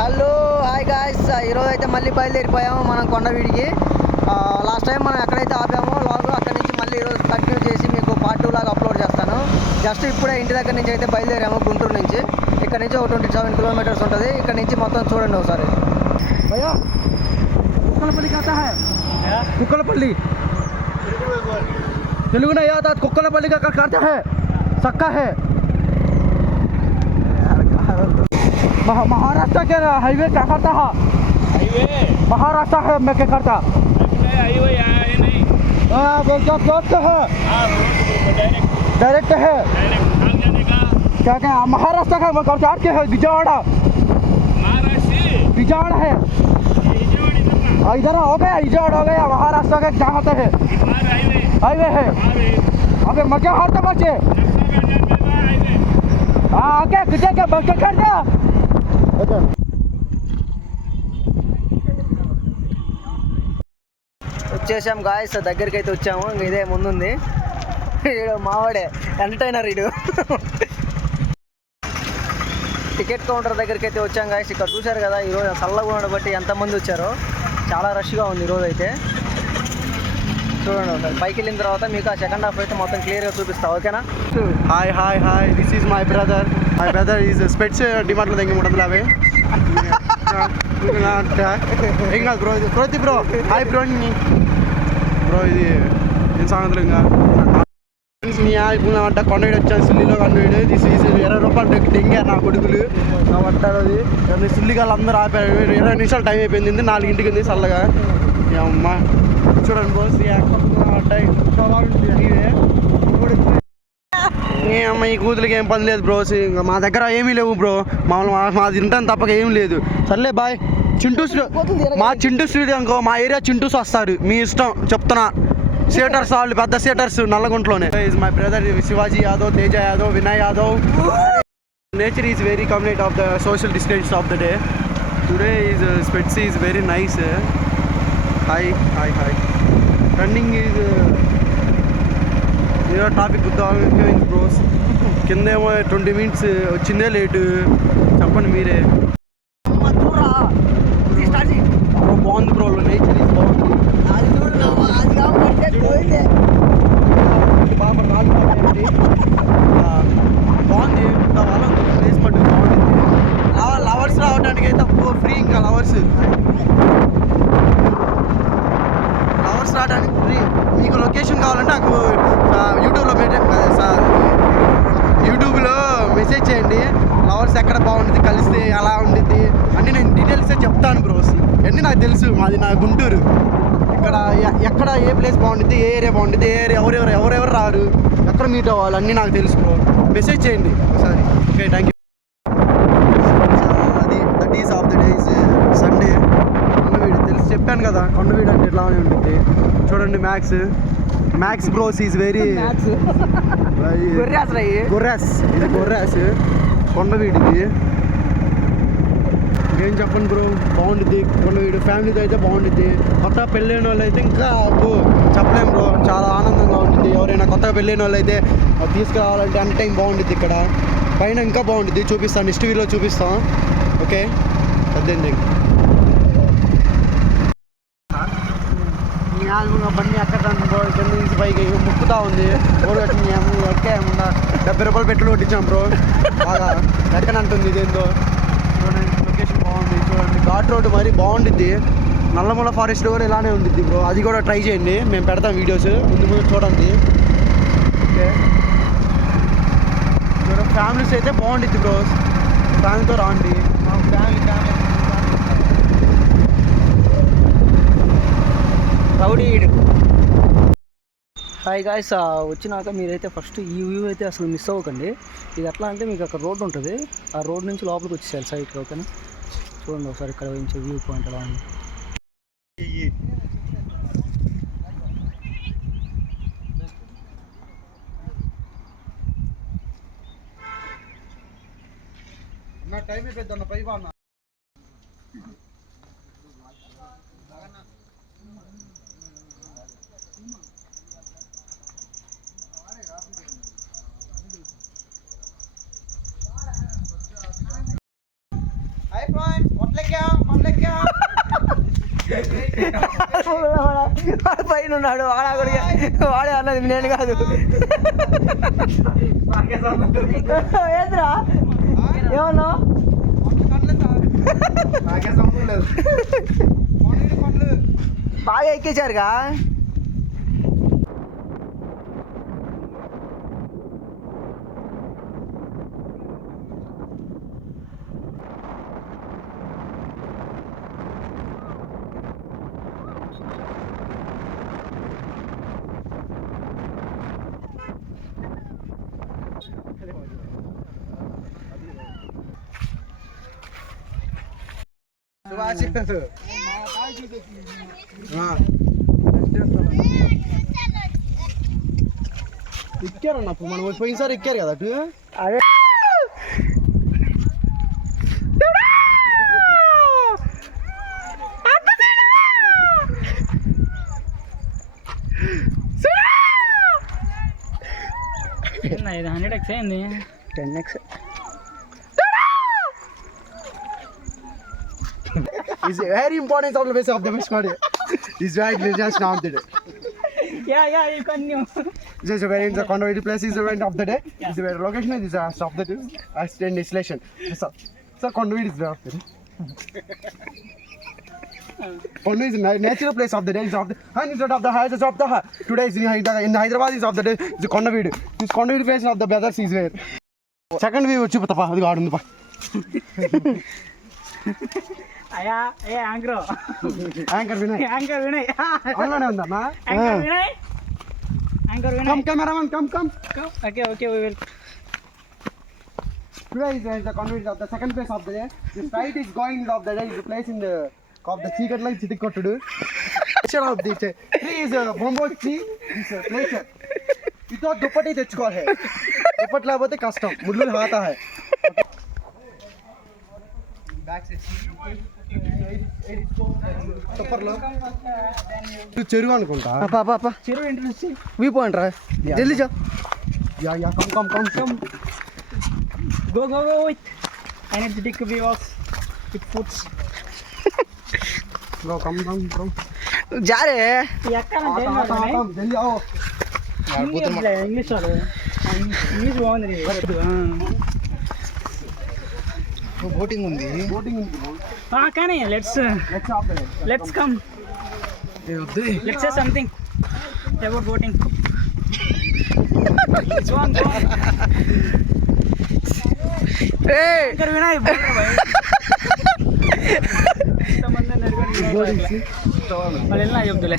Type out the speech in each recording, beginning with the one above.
Hello hi guys ఈరోజు అయితే మళ్ళీ బయలుదేరిపోయాము మనం కొండవీడికి లాస్ట్ టైం మనం ఎక్కడైతే ఆపామో లాగు అక్కడి నుంచి మళ్ళీ ఈరోజు కంటిన్యూ చేసి మీకు పార్ట్ టూ లాగా అప్లోడ్ చేస్తాను. జస్ట్ ఇప్పుడే ఇంటి దగ్గర నుంచి అయితే బయలుదేరాము గుంటూరు నుంచి. ఇక్కడ నుంచి ఒక ట్వంటీ సెవెన్ కిలోమీటర్స్ ఉంటుంది. ఇక్కడ నుంచి మొత్తం చూడండి ఒకసారి. కుక్కలపల్లి కదా కుక్కలపల్లి. తెలుగున యాదాత్ కుక్కలపల్లి కా కార్త హై? సక్కా महाराष्ट्र के हाईवे क्या करता है हाईवे महाराष्ट्र है. मैं क्या करता हाईवे यहाँ है नहीं डायरेक्ट है क्या क्या महाराष्ट्र का मैं करता के है बिजवाड़ा बिजवाड़ा है इधर हो गया इजाड़ हो गया महाराष्ट्र के क्या होते हैं? हाईवे है. अबे मज़ा हारता बचे हाँ क्या गुजर के बच्चे कर दिया? వచ్చేసాం గాయస్ దగ్గరికి అయితే వచ్చాము ఇంక ఇదే ముందుంది. వీడు మావాడే ఎంటర్టైనర్ వీడు టికెట్ కౌంటర్ దగ్గరికి అయితే వచ్చాం గాయస్ ఇక్కడ చూశారు కదా ఈరోజు చల్లగా ఉండబట్టి ఎంతమంది వచ్చారో. చాలా రష్గా ఉంది ఈరోజు అయితే. చూడండి ఒకసారి పైకి వెళ్ళిన తర్వాత మీకు ఆ సెకండ్ హాఫ్ అయితే మొత్తం క్లియర్గా చూపిస్తా ఓకేనా? Hi hi hi this is my brother my brother is స్పెట్స్ డిమాండ్లో దగ్గర ఉంటుంది అవే. ఏం కాదు బ్రో ఇది ప్రోతి బ్రో హాయ్ బ్రో బ్రో ఇది ఏం సంగతులు ఇంకా? అంట కొండవీడు వచ్చాను. సిల్లీలో కొండవీడు దిస్ ఈజ్ ఇరవై రూపాయలు డెంగారు నా కొడుకులు. నా పట్టాడు అది. సుల్లిగాళ్ళు అందరూ ఆపారు. ఇరవై నిమిషాలు టైం అయిపోయింది. నాలుగింటికి ఉంది చల్లగా. అమ్మ. చూడండి బ్రో ఏ అమ్మ ఈ కూతురికి ఏం పని లేదు బ్రో. ఇంకా మా దగ్గర ఏమీ లేవు బ్రో. మామూలు మా తింటాను తప్పక ఏం లేదు. సర్లే బాయ్. చింటూ మా చింటూ స్ట్రీట్ అనుకో మా ఏరియా చింటూస్ వస్తారు. మీ ఇష్టం చెప్తున్నా. సీటర్స్ వాళ్ళు పెద్ద seaters నల్లగుంట్లోనే. Is my brother Shivaji Yadav Teja Yadav Vinay Yadav nature is very complete of the social distance of the day today is specs is very nice hi hi hi running is ఏదో traffic గుద్దామైంది కిందేమో twenty minutes వచ్చిందే late. చెప్పండి మీరే bro బాగుంది bro nature is బాగుంది పాప రాళ్ళు పడ్డాయండి. ఆ, బాగుంది ఇంత వాళ్ళ ప్లేస్ మటు బాగుంది లవర్స్ రావడానికి అయితే ఫ్రీ ఇంకా లవర్స్ లవర్స్ రావడానికి ఫ్రీ మీకు లొకేషన్ కావాలంటే నాకు ఆ, యూట్యూబ్లో పెట్టండి కదా సార్ యూట్యూబ్లో మెసేజ్ చేయండి లవర్స్ ఎక్కడ బాగుంటుంది కలిస్తే ఎలా ఉండిద్ది అన్నీ నేను డీటెయిల్స్ చెప్తాను బ్రోస్ అన్నీ నాకు తెలుసు. మాది నా గుంటూరు. ఇక్కడ ఎక్కడ ఏ ప్లేస్ బాగుంటుంది ఏ ఏరియా బాగుంటుంది ఏ ఏరియా ఎవరెవరు ఎవరెవరు రారు ఎక్కడ మీట్ అవ్వాలి అన్నీ నాకు తెలుసు బ్రో మెసేజ్ చేయండి ఒకసారి. ఓకే థ్యాంక్ యూ అది that is of the days Sunday Kondaveedu తెలుసు చెప్పాను కదా కొండవీడు అంటే ఇట్లానే ఉంటుంది చూడండి max max bros is very గొర్రె అసలు అయ్యి గొర్రాస్ ఇది గొర్రాస్ కొండవీడిది. ఏం చెప్పండి బ్రో? బాగుంటుంది వీడు ఫ్యామిలీతో అయితే బాగుంటుంది కొత్తగా పెళ్ళైన వాళ్ళు అయితే ఇంకా చెప్పలేం బ్రో. చాలా ఆనందంగా ఉంటుంది ఎవరైనా కొత్తగా పెళ్ళైన వాళ్ళు అయితే అది తీసుకురావాలంటే అన్ని టైం బాగుంటుంది ఇక్కడ. పైన ఇంకా బాగుంటుంది చూపిస్తాను. నెక్స్ట్ వీడియోలో చూపిస్తాం ఓకే? పద్దెనిమిది ఈ బండి అక్కడ కింద నుంచి పైకి ముక్కుతా ఉంది. రోడ్డు కట్టిన డెబ్బై రూపాయలు పెట్రోల్ కొట్టించాం బ్రో. బాగా. ఎక్కనంటుంది ఇదేందో చూడండి లొకేషన్ బాగుంది చూడండి ఘాట్ రోడ్డు మరి బాగుంటుంది నల్లమల ఫారెస్ట్ కూడా ఇలానే ఉంటుంది బ్రో. అది కూడా ట్రై చేయండి. మేము పెడతాం వీడియోస్. ముందు ముందు చూడండి. ఓకే. ఫ్యామిలీస్ అయితే బాగుంటుంది బ్రో. ఫ్యామిలీతో రాండి. మా ఫ్యామిలీ ఫ్యామిలీ రౌడీడు హాయ్ గాయస్ వచ్చినాక మీరైతే ఫస్ట్ ఈ వ్యూ అయితే అసలు మిస్ అవ్వకండి. ఇది ఎట్లా అంటే మీకు అక్కడ రోడ్డు ఉంటుంది. ఆ రోడ్ నుంచి లోపలికి వచ్చేసారు సైట్కి ఓకేనా? చూడండి ఒకసారి ఇక్కడ నుంచి వ్యూ పాయింట్ ఎలా ఉంది. నా టైం పెద్ద పై వాడు పైన ఉన్నాడు వాడా కొడుకు. వాడే అన్నది నేను కాదు. ఏంద్రా? ఏమన్నా? బాగా ఎక్కేశారుగా ఎక్కారన్న అప్పుడు మనం పోయినసారి ఎక్కారు కదా అటు? అదే. ఇది హండ్రెడ్ ఎక్స్ అయింది ten x is a very important of the base of the fish body. Is right just now today. Yeah yeah you can you This is a very the conservative place is the event of the day. This is a very location is a stop the day. I stand installation. So, so conduit is there of the day. Conduit is a natural place of the day. Is of the and instead of the houses of the ha- today is in, Hyder- in Hyderabad is of the day. Is the conduit. This conduit place of the brothers is where. Second view వచ్చి తప్ప అది ఆడుంది పా అయ్యా ఏ anchor anchor Vinay anchor Vinay ఆన్లోనే ఉందమ్మా anchor Vinay anchor come Vinay cameraman come come okay okay we will Today is uh, the convent of the second place of the day. This right is going of the day is the place in the of the చీకట్ line చిటికొట్టుడు Picture of the tree is a బొంబో tree is a nature. ఇతో దుప్పటి తెచ్చుకోవాలి దుప్పటి లేకపోతే కష్టం ముళ్ళు హాతా high సూపర్లో ఇది చెరువు అనుకుంటా. పాప చెరువు ఎంట్రన్స్ వ్యూ పాయింట్ రా. జల్దీ చా. Yeah yeah come come come come go go go with energetic వివాస్ with foods go come come come జారే ఎక్కడ జల్దీ आओ ఇంగ్లీష్ వాళ్ళు ఇంగ్లీష్ బాగుంది బోటింగ్ ఉంది. బోటింగ్ ఉంది. కానీ let's let's come let's something about boating వాళ్ళు వెళ్ళినా చెప్తులే.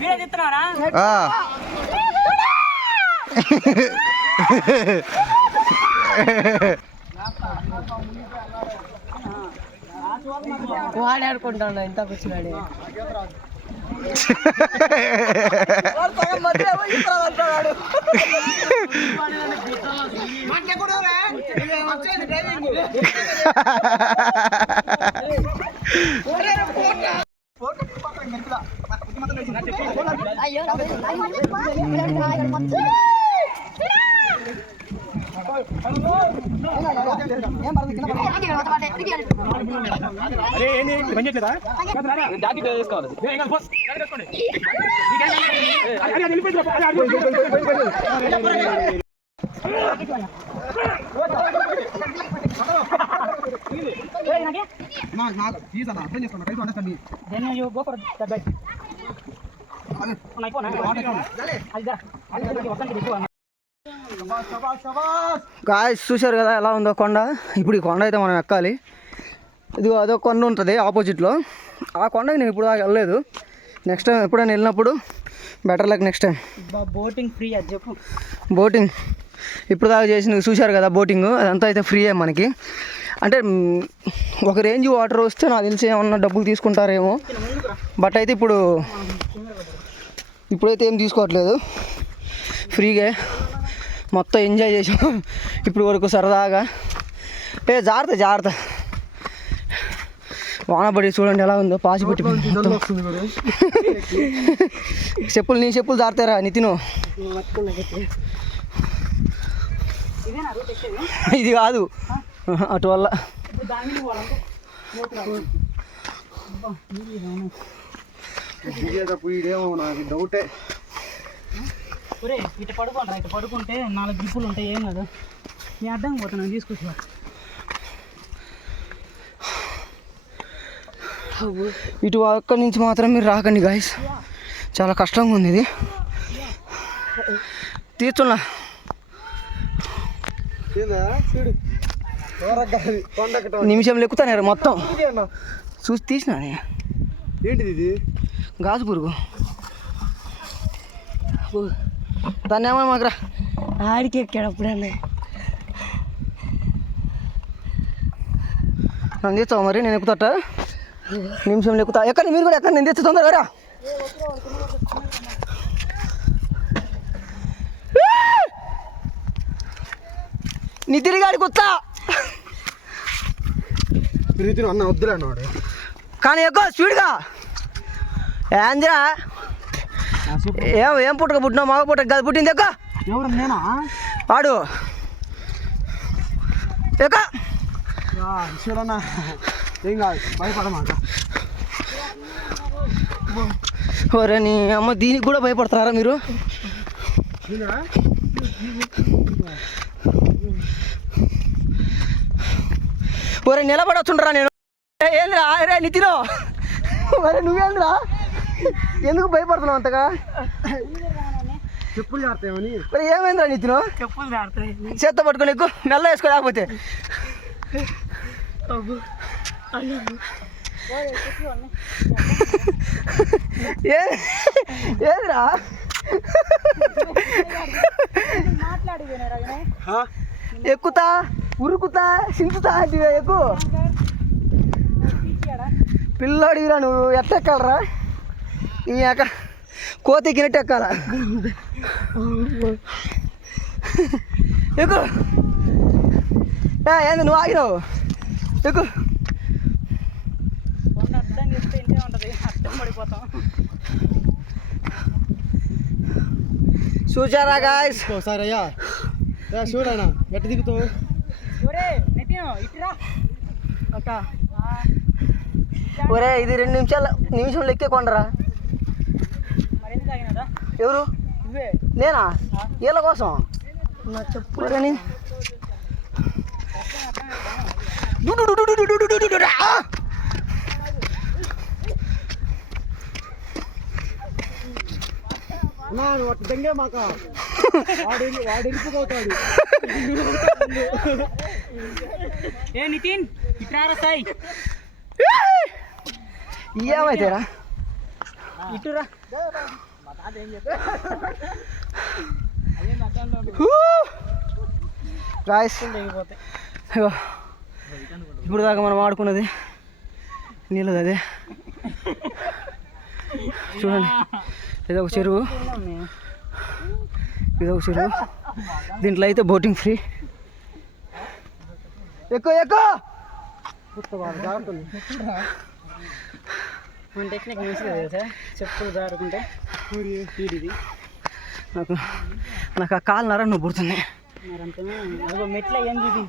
మీరే చెప్తున్నారా వాడు ఆడుకుంటాను ఇంత వచ్చినాడు అరే ఏంది దా. గాయస్ చూశారు కదా ఎలా ఉందో కొండ? ఇప్పుడు ఈ కొండ అయితే మనం ఎక్కాలి. ఇదిగో అదో కొండ ఉంటుంది ఆపోజిట్లో ఆ కొండకి నేను ఇప్పుడు దాకా వెళ్ళలేదు. నెక్స్ట్ టైం ఎప్పుడైనా వెళ్ళినప్పుడు better luck next time boating free అది చెప్పు. బోటింగ్ ఇప్పుడు దాకా చేసిన చూశారు కదా బోటింగ్ అదంతా అయితే ఫ్రీయే మనకి. అంటే ఒక రేంజ్ వాటర్ వస్తే నాకు తెలిసి ఏమన్నా డబ్బులు తీసుకుంటారేమో. బట్ అయితే ఇప్పుడు ఇప్పుడైతే ఏం తీసుకోవట్లేదు. ఫ్రీగా మొత్తం ఎంజాయ్ చేసాం. ఇప్పుడు వరకు సరదాగా. ఏ జాగ్రత్త జాగ్రత్త. వాన పడి చూడండి ఎలా ఉందో పాసి పెట్టి చెప్పులు నీ చెప్పులు జారుతారా నితిను. ఇది కాదు. అటు వల్ల ఇదేమో నాకు డౌటే. ఒరే ఇటు పడుకోండి ఇటు పడుకుంటే నాలుగు గ్రిప్పులు ఉంటాయి ఏం కాదు. నేను అడ్డంగా పోతున్నాను తీసుకొచ్చి ఇటు అక్కడి నుంచి మాత్రం మీరు రాకండి గాయస్ చాలా కష్టంగా ఉంది ఇది. తీర్చున్నా ఏందా? చూడు. నిమిషం ఎక్కుతాను మొత్తం. చూసి తీసిన ఏంటిది ఇది? గాజు పురుగు. దాన్ని ఏమన్నా మాకు ఆడికి ఎక్కాడు అప్పుడన్నా నన్ను తెచ్చావు మరి? నేను ఎక్కుతాట? నిమిషంలో ఎక్కుతా ఎక్కడ మీరు కూడా ఎక్కడ నేను తెచ్చా తొందరగా రా. నీ రీతిని అన్న అన్నాడు. కానీ ఎక్కువ స్పీడ్గా. ఏందిరా ఏం ఏం పుట్టక పుట్టినావు? మగ పుట్టక కాదు పుట్టింది ఎక్కువ. ఎవరు నేనా? వాడు. ఎక్క ఈశ్వరన్న. ఏం కాదు భయపడమాట ఒరే నీ అమ్మ దీనికి కూడా భయపడతారా మీరు? ఒరే నిలబడొచ్చుండ్రా నేను. ఏందిరా? రే నితిను. ఒరే నువ్వేంద్రా? ఎందుకు భయపడుతున్నావు అంతగా? చెప్పులు జారుతాయమని మరి ఏమైందిరా నితిను? చెప్పులు దాడతాయి చేత్తో పట్టుకొని ఎక్కువ మెల్ల వేసుకో లేకపోతే. ఏ ఏదిరా? ఎక్కుతా? ఉరుకుతా సింకుతా అంటే ఎక్కువ. పిల్లాడివిరా నువ్వు ఎట్లా ఎక్కాలరా నీ ఎక్క కోతి ఎక్కినట్టు ఎక్కాలా ఎక్కువ ఏంది నువ్వు ఆగినావు? ఎక్కువ. చూచారా గాయస్ ఒకసారి అయ్యా. చూడనా ఎట్ట దిగుతావు ఒరే ఇది రెండు నిమిషాల నిమిషం లెక్కే కొండరా ఎవరు నేనా వీళ్ళ కోసం నా చెప్పులు కానీ దెంగే వాడు వాడు వెళ్ళిపోతాడు ఏ నితిన్ ఇటురారా సాయి. ఏమైతేరా? ఇటురా ఇగో ఇప్పుడు దాకా మనం ఆడుకున్నది నీళ్ళది అదే. చూడండి ఇది ఒక చెరువు. ఇది ఒక చెరువు. దీంట్లో అయితే బోటింగ్ ఫ్రీ. ఎక్కువ ఎక్కువ. మన టెక్నిక్ మంచిగా తెలుసా? చెప్పులు జారుకుంటే. ఇది నాకు నాకు ఆ కాలు నర అదిగో మెట్ల ఏం చూపి.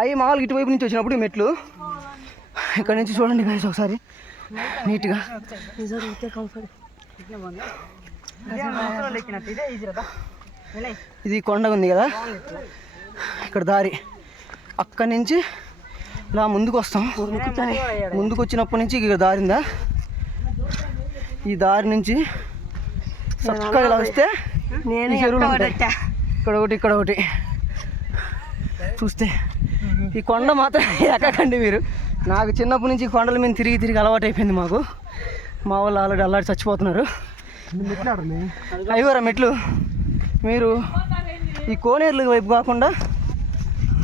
అవి మామూలుగా ఇటువైపు నుంచి వచ్చినప్పుడు మెట్లు. ఇక్కడ నుంచి చూడండి guys ఒకసారి. నీట్గా. ఇది కొండ ఉంది కదా? ఇక్కడ దారి. అక్కడి నుంచి ఇలా ముందుకు వస్తాం. ముందుకు వచ్చినప్పటి నుంచి ఇక్కడ దారిందా ఈ దారి నుంచి చక్కగా ఇలా వస్తే ఉంటాయి. ఇక్కడ ఒకటి ఇక్కడ ఒకటి. చూస్తే. ఈ కొండ మాత్రం ఎక్కకండి మీరు. నాకు చిన్నప్పటి నుంచి కొండల మీద తిరిగి తిరిగి అలవాటు అయిపోయింది మాకు. మా వాళ్ళు ఆల్రెడీ అల్లాడి చచ్చిపోతున్నారు. అయ్యవరా మెట్లు. మీరు ఈ కోనేరుల వైపు కాకుండా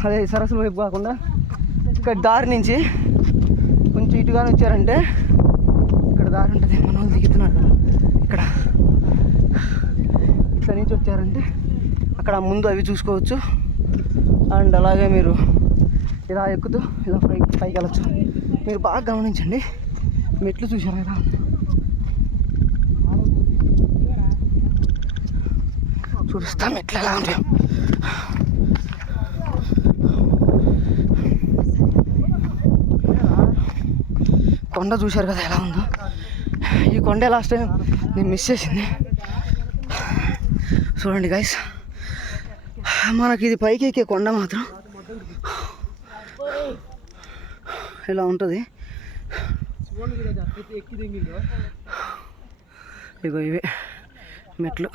అదే సరస్సుల వైపు కాకుండా ఇక్కడ దారి నుంచి కొంచెం ఇటుగానే వచ్చారంటే ఇక్కడ దారి ఉంటుంది. మన వాళ్ళు దిగుతున్నారు కదా ఇక్కడ. ఇక్కడ నుంచి వచ్చారంటే అక్కడ ముందు అవి చూసుకోవచ్చు. అండ్ అలాగే మీరు ఇలా ఎక్కుతూ ఇలా పై పైకి వెళ్ళచ్చు. మీరు బాగా గమనించండి. మెట్లు చూసారా ఎలా చూపిస్తాం మెట్లు ఎలా ఉంటాయి కొండ చూశారు కదా ఎలా ఉందో? ఈ కొండ లాస్ట్ టైం నేను మిస్ చేసింది. చూడండి గైస్ మనకి ఇది పైకి ఎక్కే కొండ మాత్రం ఇలా ఉంటుంది? ఇగో ఇవే మెట్లు.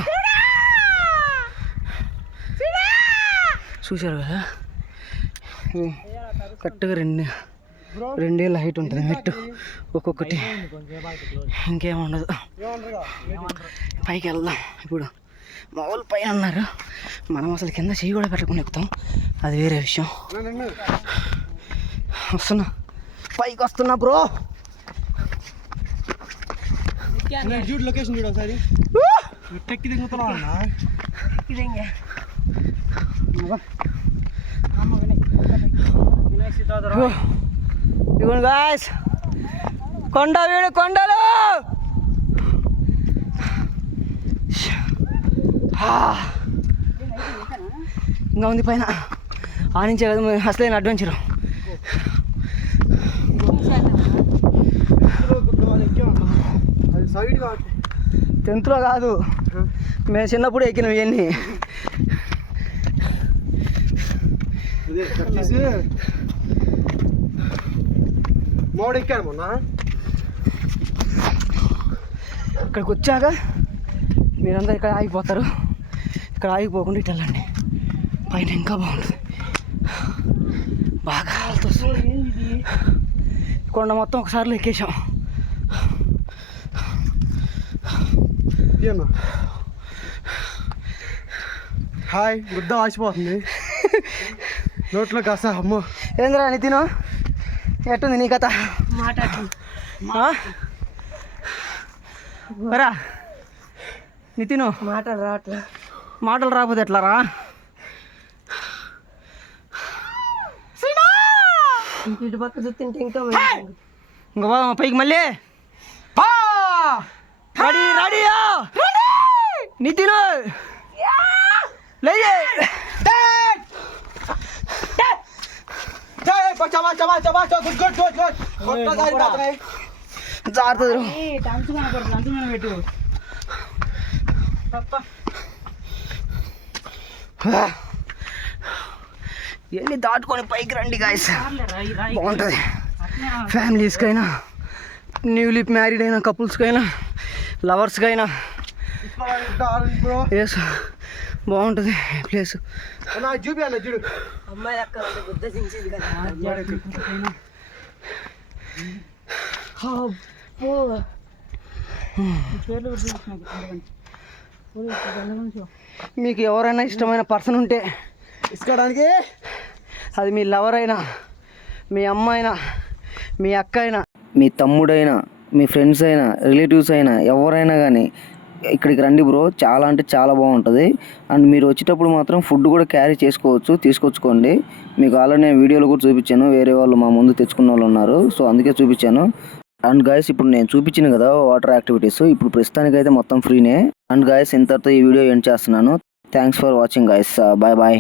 చూశారు కదా? కరెక్ట్గా రెండు రెండేళ్ళ హైట్ ఉంటుంది. మెట్టు ఒక్కొక్కటి. ఇంకేం ఉండదు. పైకి వెళ్దాం. ఇప్పుడు మా వాళ్ళు పైన అన్నారు మనం అసలు కింద చెయ్యి కూడా పెట్టకుండా ఎక్కుతాం. అది వేరే విషయం. వస్తున్నా. పైకి వస్తున్నా బ్రో. చూడు లొకేషన్ చూడు ఒకసారి ఎక్కి దిగుతున్నావు ఇదిగోండి గాయస్ కొండ వీడు కొండలు. ఇంకా ఉంది పైన. ఆ నుంచే కదా అసలైన అడ్వెంచర్ టెన్త్లో కాదు. మేము చిన్నప్పుడు ఎక్కినాం ఇవన్నీ. మోడ ఎక్కాడు మొన్న ఇక్కడికి వచ్చాక మీరందరూ ఇక్కడ ఆగిపోతారు. ఇక్కడ ఆగిపోకుండా ఇటు వెళ్ళండి. పైన ఇంకా బాగుంటుంది. బాగా. కొండ మొత్తం ఒకసారిలో ఎక్కేసాం హాయ్ గుద్ద ఆసిపోతుంది నోట్లో కాస్త అమ్మో. ఏంద్రా నితిను? ఎట్టుంది నీ కథ? మాట్లాడు. ఆ? రా నితిను. మాటలు రావట్లేదు మాటలు రాకపోతే ఎట్లారా ఇటు పక్క చూస్తుంటే ఇంకా ఇంకా పైకి మళ్ళీ. Ready ready! నితిను. లేయే! జారుతుంది పెట్టు దాటుకొని పైకి రండి గాయస్ బాగుంటుంది. ఫ్యామిలీస్కైనా న్యూలీ మ్యారీడ్ అయినా కపుల్స్కైనా లవర్స్కైనా బ్రో ఎస్ బాగుంటుంది ప్లేస్. చూపి అన్న చూడు. మనిషి. మీకు ఎవరైనా ఇష్టమైన పర్సన్ ఉంటే ఇసుకోవడానికి? అది మీ లవర్ అయినా మీ అమ్మ అయినా మీ అక్క అయినా మీ తమ్ముడైనా మీ ఫ్రెండ్స్ అయినా రిలేటివ్స్ అయినా ఎవరైనా కానీ ఇక్కడికి రండి బ్రో. చాలా అంటే చాలా బాగుంటుంది. అండ్ మీరు వచ్చేటప్పుడు మాత్రం ఫుడ్ కూడా క్యారీ చేసుకోవచ్చు తీసుకొచ్చుకోండి. మీకు ఆల్రెడీ నేను వీడియోలో కూడా చూపించాను. వేరే వాళ్ళు మా ముందు తెచ్చుకున్న వాళ్ళు ఉన్నారు. సో అందుకే చూపించాను. అండ్ గాయస్ ఇప్పుడు నేను చూపించాను కదా వాటర్ యాక్టివిటీస్. ఇప్పుడు ప్రస్తుతానికి అయితే మొత్తం ఫ్రీనే. అండ్ గాయస్ ఇంతటితో ఈ వీడియో ఎండ్ చేస్తున్నాను. Thanks for watching guys bye bye